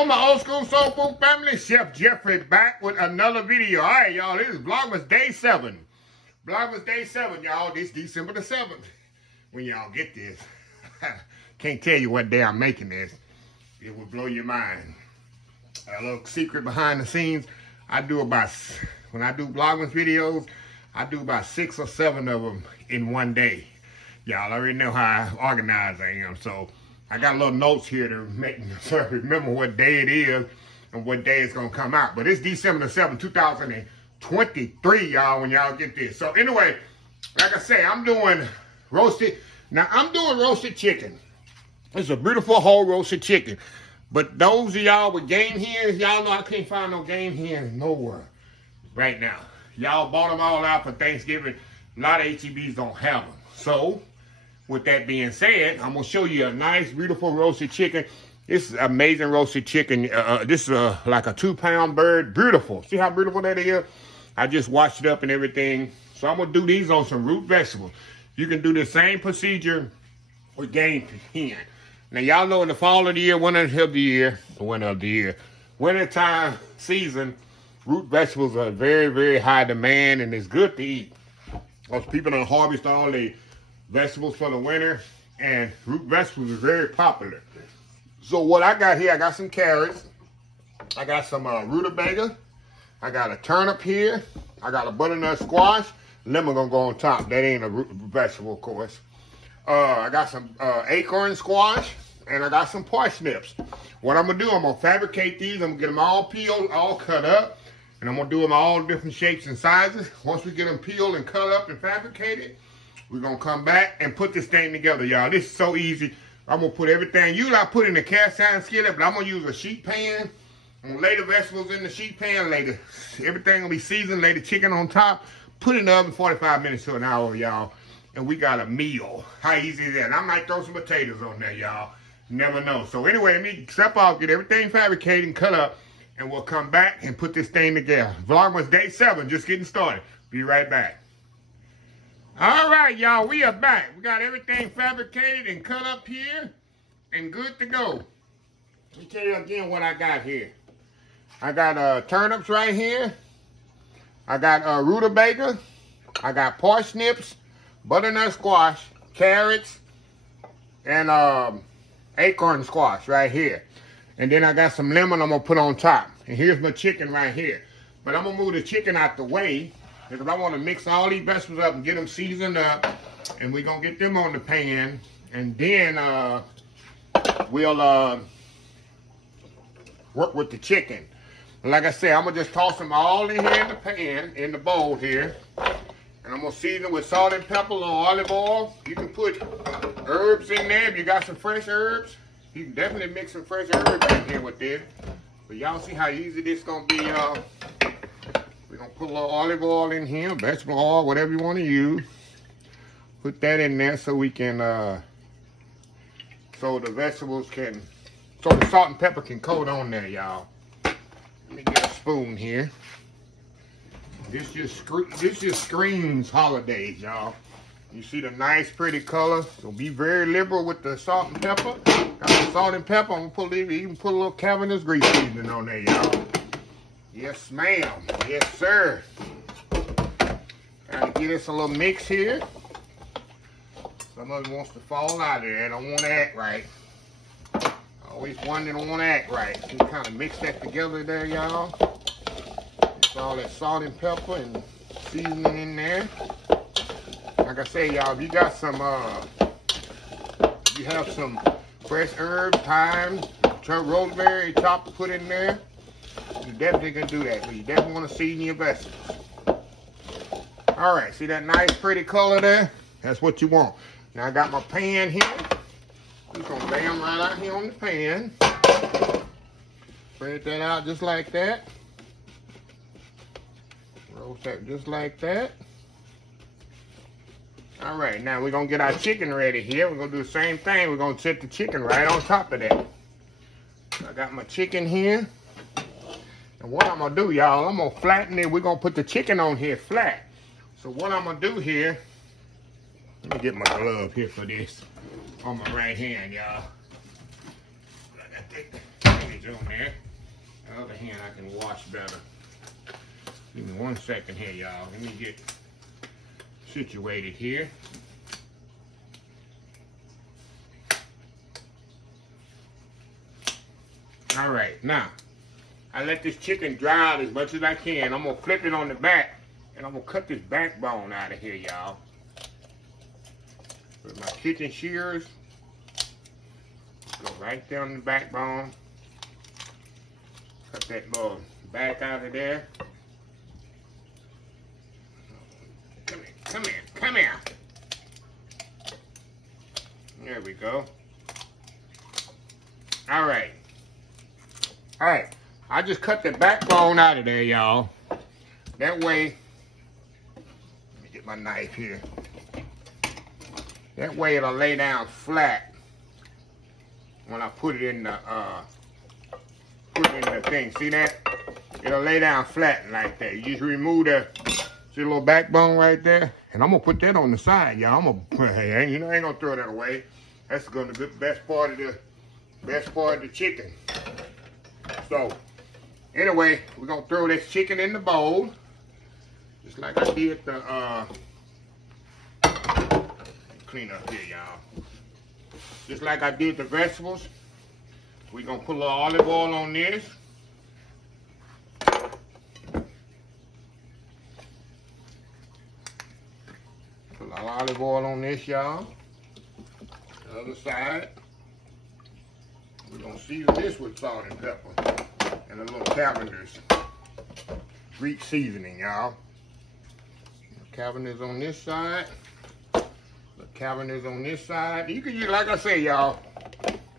Hello, my old school soul food family. Chef Jeffrey back with another video. All right, y'all. This is Vlogmas Day 7. Vlogmas Day 7, y'all. This December the 7th. When y'all get this. Can't tell you what day I'm making this. It will blow your mind. A little secret behind the scenes. I do about, when I do Vlogmas videos, I do about 6 or 7 of them in one day. Y'all already know how organized I am. So I got little notes here to make sure I remember what day it is and what day it's going to come out. But it's December the 7th, 2023, y'all, when y'all get this. So anyway, like I say, I'm doing roasted. Now, I'm doing roasted chicken. It's a beautiful whole roasted chicken. But those of y'all with game hens, y'all know I can't find no game hens nowhere right now. Y'all bought them all out for Thanksgiving. A lot of HEBs don't have them. So, with that being said, I'm going to show you a nice, beautiful roasted chicken. This is amazing roasted chicken. This is like a 2-pound bird. Beautiful. See how beautiful that is? I just washed it up and everything. So I'm going to do these on some root vegetables. You can do the same procedure with game hen. Now, y'all know in the fall of the year, winter of the year, wintertime season, root vegetables are very, very high demand, and it's good to eat. Most people don't harvest all the vegetables for the winter, and root vegetables are very popular. So what I got here, I got some carrots, I got some rutabaga, I got a turnip here, I got a butternut squash. Lemon gonna go on top. That ain't a root vegetable, of course. I got some acorn squash, and I got some parsnips. What I'm gonna do, I'm gonna fabricate these. I'm gonna get them all peeled, all cut up, and I'm gonna do them all different shapes and sizes. Once we get them peeled and cut up and fabricated, we're going to come back and put this thing together, y'all. This is so easy. I'm going to put everything. Usually I put in a cast iron skillet, but I'm going to use a sheet pan. I'm going to lay the vegetables in the sheet pan. Everything will be seasoned. Lay the chicken on top. Put it in the oven 45 minutes to an hour, y'all. And we got a meal. How easy is that? And I might throw some potatoes on there, y'all. Never know. So anyway, let me step off, get everything fabricated and cut up. And we'll come back and put this thing together. Vlogmas Day 7, just getting started. Be right back. All right, y'all, we are back. We got everything fabricated and cut up here and good to go. Let me tell you again what I got here. I got turnips right here. I got rutabaga. I got parsnips, butternut squash, carrots, and acorn squash right here. And then I got some lemon I'm going to put on top. And here's my chicken right here. But I'm going to move the chicken out the way, because I want to mix all these vegetables up and get them seasoned up. And we're going to get them on the pan. And then we'll work with the chicken. Like I said, I'm going to just toss them all in here in the pan, in the bowl here. And I'm going to season with salt and pepper or olive oil. You can put herbs in there if you got some fresh herbs. You can definitely mix some fresh herbs in here with this. But y'all see how easy this is going to be, y'all. We're going to put a little olive oil in here, vegetable oil, whatever you want to use. Put that in there so we can, so the vegetables can, so the salt and pepper can coat on there, y'all. Let me get a spoon here. This just screams holidays, y'all. You see the nice, pretty color. So be very liberal with the salt and pepper. Got the salt and pepper. I'm going to even put a little cavenders grease seasoning on there, y'all. Yes, ma'am. Yes, sir. Trying to get us a little mix here. Some of it wants to fall out of there. I don't want to act right. Always one that don't want to act right. So you kind of mix that together there, y'all. It's all that salt and pepper and seasoning in there. Like I say, y'all, if you got some, you have some fresh herbs, thyme, rosemary, chopped to put in there, you definitely can do that. So you definitely want to season your vegetables. All right, see that nice, pretty color there? That's what you want. Now I got my pan here. Just gonna lay them right out here on the pan. Spread that out just like that. Roast that just like that. All right, now we're gonna get our chicken ready here. We're gonna do the same thing. We're gonna set the chicken right on top of that. I got my chicken here. And what I'm gonna do, y'all, I'm gonna flatten it. We're gonna put the chicken on here flat. So what I'm gonna do here, let me get my glove here for this on my right hand, y'all. I got that. hens on there. The other hen I can wash better. Give me 1 second here, y'all. Let me get situated here. All right, now, I let this chicken dry out as much as I can. I'm gonna flip it on the back, and I'm gonna cut this backbone out of here, y'all. With my kitchen shears, go right down the backbone. Cut that little back out of there. Come here, come here, come here. There we go. All right. All right, I just cut the backbone out of there, y'all. That way, let me get my knife here. That way it'll lay down flat when I put it in the thing. See that? It'll lay down flat like that. You just remove the little backbone right there, and I'm gonna put that on the side, y'all. I'm gonna, hey, you know, I ain't gonna throw that away. That's gonna be the best part of the chicken. So, anyway, we're gonna throw this chicken in the bowl, just like I did the, clean up here, y'all. Just like I did the vegetables. We're gonna put a little olive oil on this. Put a little olive oil on this, y'all. The other side. We're gonna season this with salt and pepper and a little cavenders. Greek seasoning, y'all. Cavenders on this side. The cavenders on this side. You can use, like I say, y'all,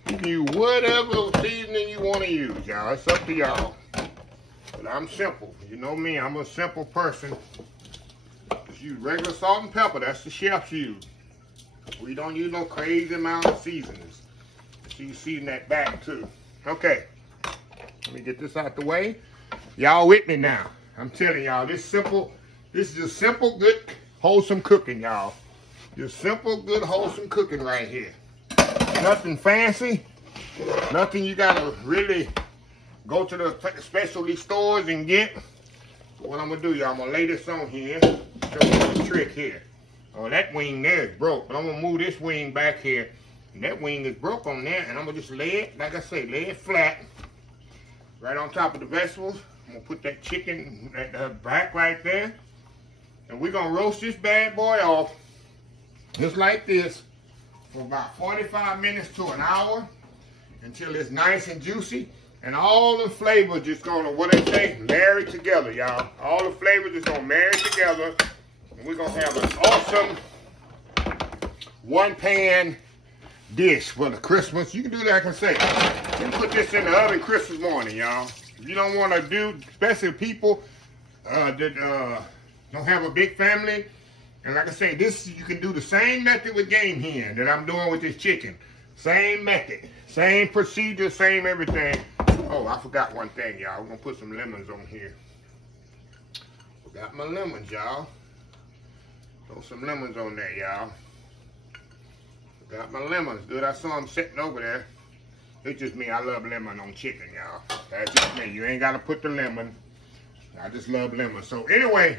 you can use whatever seasoning you want to use, y'all. It's up to y'all. But I'm simple. You know me, I'm a simple person. Just use regular salt and pepper. That's the chef's use. We don't use no crazy amount of seasonings. So you season that back too. Okay, let me get this out the way. Y'all with me now? I'm telling y'all, this is just simple, good, wholesome cooking, y'all. Just simple, good, wholesome cooking right here. Nothing fancy, nothing you gotta really go to the specialty stores and get. So what I'm gonna do, y'all, I'm gonna lay this on here. Show you the trick here. Oh, that wing there is broke, but I'm gonna move this wing back here. And that wing is broke on there, and I'm gonna just lay it, like I say, lay it flat, right on top of the vegetables. I'm gonna put that chicken at the back right there, and we're gonna roast this bad boy off, just like this, for about 45 minutes to an hour, until it's nice and juicy, and all the flavors just gonna, what they say, marry together, y'all. All the flavors just gonna marry together, and we're gonna have an awesome one-pan dish for the Christmas. You can do that, like I say. You can put this in the oven Christmas morning, y'all. If you don't want to do, especially people that don't have a big family, and like I say, this you can do the same method with game hen that I'm doing with this chicken. Same method, same procedure, same everything. Oh, I forgot one thing, y'all. We're gonna put some lemons on here. Forgot my lemons, y'all. Throw some lemons on there, y'all. Got my lemons, dude. I saw them sitting over there. It's just me. I love lemon on chicken, y'all. That's just me. You ain't got to put the lemon. I just love lemon. So anyway,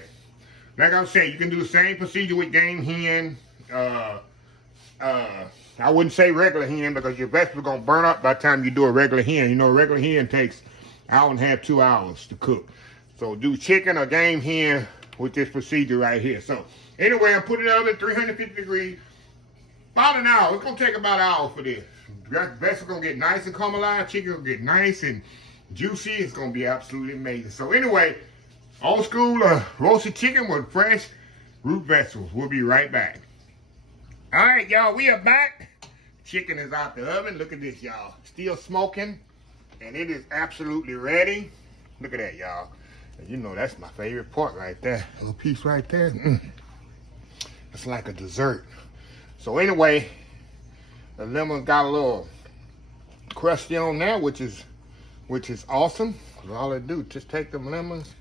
like I said, you can do the same procedure with game hen. I wouldn't say regular hen because your vegetables going to burn up by the time you do a regular hen. You know, a regular hen takes an hour and a half, 2 hours to cook. So do chicken or game hen with this procedure right here. So anyway, I'm putting it on at 350 degrees. About an hour. It's going to take about an hour for this. Vegetables going to get nice and caramelized. Chicken will get nice and juicy. It's going to be absolutely amazing. So anyway, old school roasted chicken with fresh root vegetables. We'll be right back. All right, y'all. We are back. Chicken is out the oven. Look at this, y'all. Still smoking. And it is absolutely ready. Look at that, y'all. And you know that's my favorite part right there. A little piece right there. It's like a dessert. So anyway, the lemon got a little crusty on there, which is awesome. All I do, just take them lemons,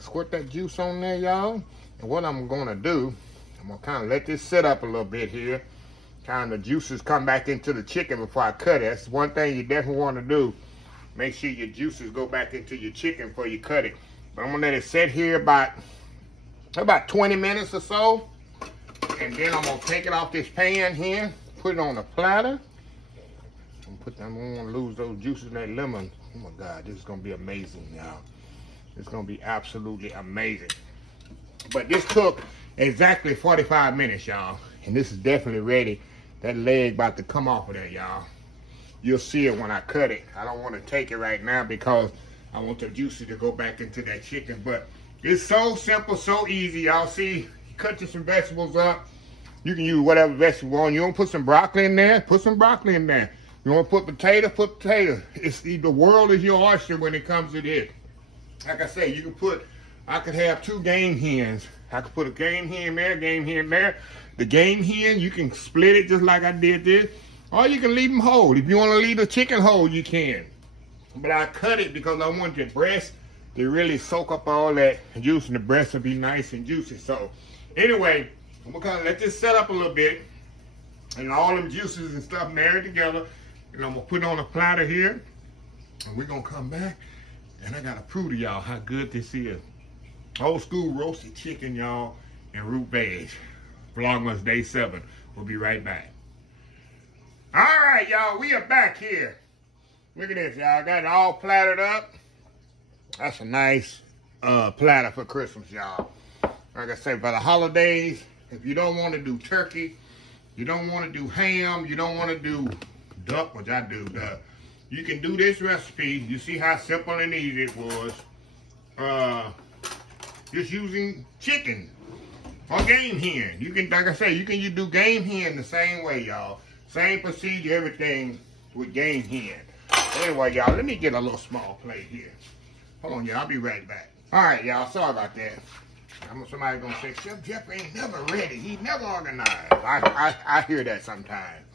squirt that juice on there, y'all. And what I'm gonna do, I'm gonna kind of let this sit up a little bit here. Kind of the juices come back into the chicken before I cut it. That's one thing you definitely want to do. Make sure your juices go back into your chicken before you cut it. But I'm gonna let it sit here about 20 minutes or so. And then I'm gonna take it off this pan here, put it on a platter. I don't want to lose those juices in that lemon. Oh my God, this is gonna be amazing, y'all. It's gonna be absolutely amazing. But this took exactly 45 minutes, y'all. And this is definitely ready. That leg about to come off of there, y'all. You'll see it when I cut it. I don't want to take it right now because I want the juices to go back into that chicken. But it's so simple, so easy. Y'all see, cut you some vegetables up. You can use whatever vegetable you want. You want to put some broccoli in there? Put some broccoli in there. You want to put potato? Put potato. The world is your oyster when it comes to this. Like I say, you can put, I could have 2 game hens. I could put a game hen there, game hen there. The game hen, you can split it just like I did this. Or you can leave them whole. If you want to leave the chicken whole, you can. But I cut it because I want the breast to really soak up all that juice, and the breast will be nice and juicy. So anyway, I'm going to let this set up a little bit. And all them juices and stuff married together. And I'm going to put it on a platter here. And we're going to come back. And I got to prove to y'all how good this is. Old school roasted chicken, y'all, and root veg. VLOGMAS Day 7. We'll be right back. All right, y'all, we are back here. Look at this, y'all. Got it all plattered up. That's a nice platter for Christmas, y'all. Like I said, for the holidays, if you don't want to do turkey, you don't want to do ham, you don't want to do duck, which I do, duck. You can do this recipe. You see how simple and easy it was. Just using chicken or game hen. You can, like I say, you can do game hen the same way, y'all. Same procedure, everything with game hen. Anyway, y'all, let me get a little small plate here. Hold on, y'all, I'll be right back. All right, y'all, sorry about that. Somebody's gonna say, Chef Jeff ain't never ready. He never organized. I hear that sometimes.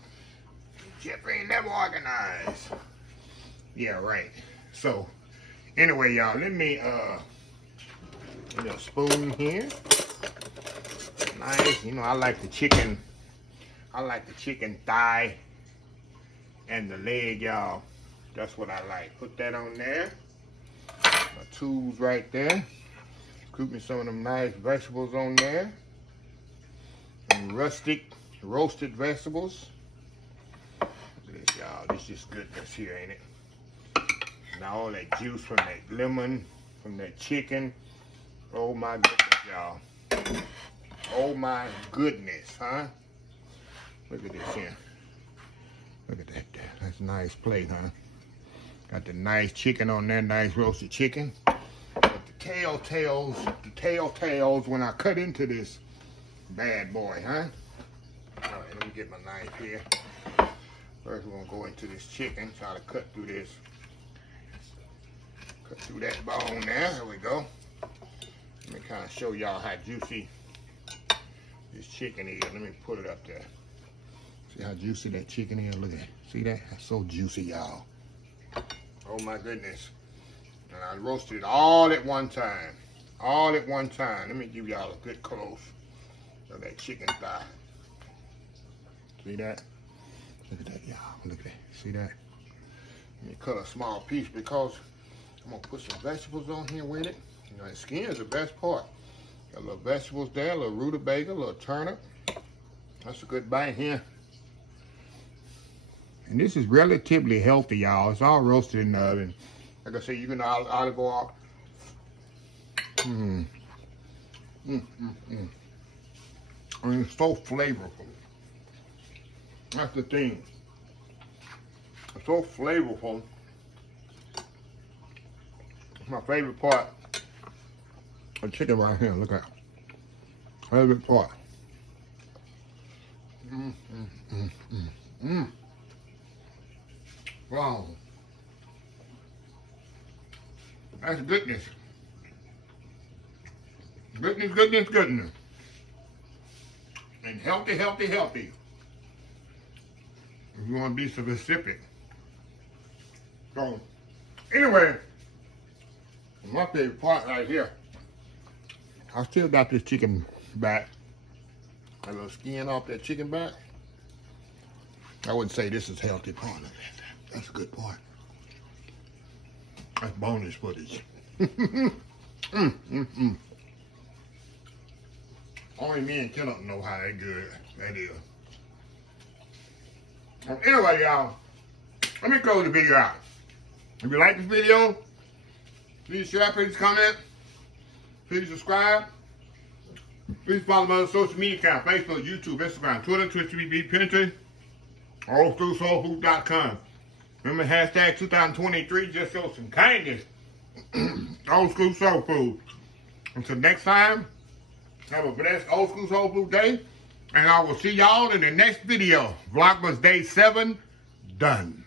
Jeff ain't never organized. Yeah, right. So, anyway, y'all, let me, get a spoon here. Nice, you know, I like the chicken thigh and the leg, y'all. That's what I like. Put that on there. My tools right there. Cook me some of them nice vegetables on there. And roasted vegetables. Look at this, y'all. This is goodness here, ain't it? Now all that juice from that lemon, from that chicken. Oh my goodness, y'all. Oh my goodness, huh? Look at this here. Look at that. That's a nice plate, huh? Got the nice chicken on there, nice roasted chicken. But the tails when I cut into this bad boy, huh? All right, let me get my knife here. First, we're gonna go into this chicken, try to cut through this. Cut through that bone there. There we go. Let me kind of show y'all how juicy this chicken is. Let me put it up there. See how juicy that chicken is? Look at it. See that? That's so juicy, y'all. Oh my goodness. And I roasted it all at one time. All at one time. Let me give y'all a good close of that chicken thigh. See that? Look at that, y'all. Look at that. See that? Let me cut a small piece because I'm going to put some vegetables on here with it. You know, the skin is the best part. Got a little vegetables there, a little rutabaga, a little turnip. That's a good bite here. And this is relatively healthy, y'all. It's all roasted in the oven. Like I said, you can olive oil. I mean, it's so flavorful. That's the thing. It's so flavorful. It's my favorite part. The chicken right here, look at that. Favorite part. Wow. That's goodness. Goodness, goodness, goodness. And healthy, healthy, healthy. If you want to be specific. So, anyway, my favorite part right here. I still got this chicken back. A little skin off that chicken back. I wouldn't say this is healthy part. That's a good part. That's bonus footage. Only me and Kenneth know how that good that is. Anyway, y'all, let me close the video out. If you like this video, please share, please comment, please subscribe. Please follow my other social media accounts: Facebook, YouTube, Instagram, Twitter, Twitch TV, Pinterest, oldschooulsoulfood.com. Remember hashtag 2023, just show some kindness. Old School Soul Food. Until next time, have a blessed Old School Soul Food day. And I will see y'all in the next video. Vlogmas Day 7 done.